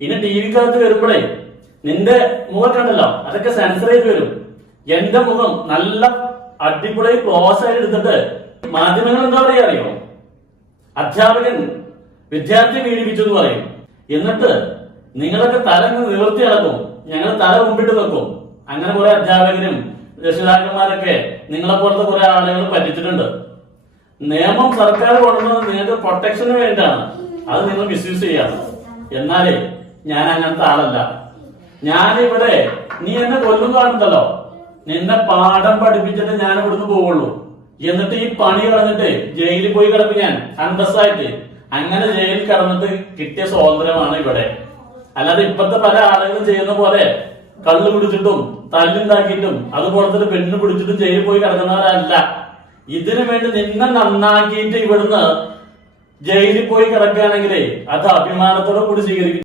ഇനി ടി വിക്കകത്ത് വരുമ്പോഴേ നിന്റെ മുഖം കണ്ടല്ലോ, അതൊക്കെ സെൻസർ ചെയ്ത് വരും. എന്റെ മുഖം നല്ല അടിപൊളി ക്ലോസ് ആയി എടുത്തിട്ട് മാധ്യമങ്ങൾ എന്താ പറയാ അറിയോ, അധ്യാപകൻ വിദ്യാർത്ഥി പീഡിപ്പിച്ചു എന്ന് പറയും. എന്നിട്ട് നിങ്ങളൊക്കെ തല നിവർത്തി നടക്കും, ഞങ്ങൾ തല മുമ്പിട്ട് വെക്കും. അങ്ങനെ കുറെ അധ്യാപകരും രക്ഷിതാക്കന്മാരൊക്കെ നിങ്ങളെ പോലത്തെ കുറെ ആളുകൾ പറ്റിച്ചിട്ടുണ്ട്. നിയമം സർക്കാർ കൊണ്ടുവന്നത് നിങ്ങൾക്ക് പ്രൊട്ടക്ഷന് വേണ്ടിയാണ്, അത് നിങ്ങൾ മിസ്യൂസ് ചെയ്യാണ്. എന്നാലേ ഞാൻ അങ്ങനത്തെ ആളല്ല. ഞാനിവിടെ നീ എന്നെ കൊല്ലും കാണുന്നല്ലോ, നിന്നെ പാഠം പഠിപ്പിച്ചിട്ട് ഞാൻ ഇവിടുന്ന് പോവുള്ളൂ. എന്നിട്ട് ഈ പണി കളഞ്ഞിട്ട് ജയിലിൽ പോയി കിടക്കും ഞാൻ അന്തസ്സായിട്ട്. അങ്ങനെ ജയിലിൽ കിടന്നിട്ട് കിട്ടിയ സ്വാതന്ത്ര്യമാണ് ഇവിടെ. അല്ലാതെ ഇപ്പത്തെ പല ആളുകളും ചെയ്യുന്ന പോലെ കള്ളു പിടിച്ചിട്ടും തല്ലുണ്ടാക്കിയിട്ടും അതുപോലെ പെണ്ണ് പിടിച്ചിട്ടും ജയിലിൽ പോയി കിടക്കുന്നവരല്ല. ഇതിനു വേണ്ടി നിന്നെ നന്നാക്കിയിട്ട് ഇവിടുന്ന് ജയിലിൽ പോയി കിടക്കുകയാണെങ്കിലേ അത് അഭിമാനത്തോടെ കൂടി സ്വീകരിക്കും.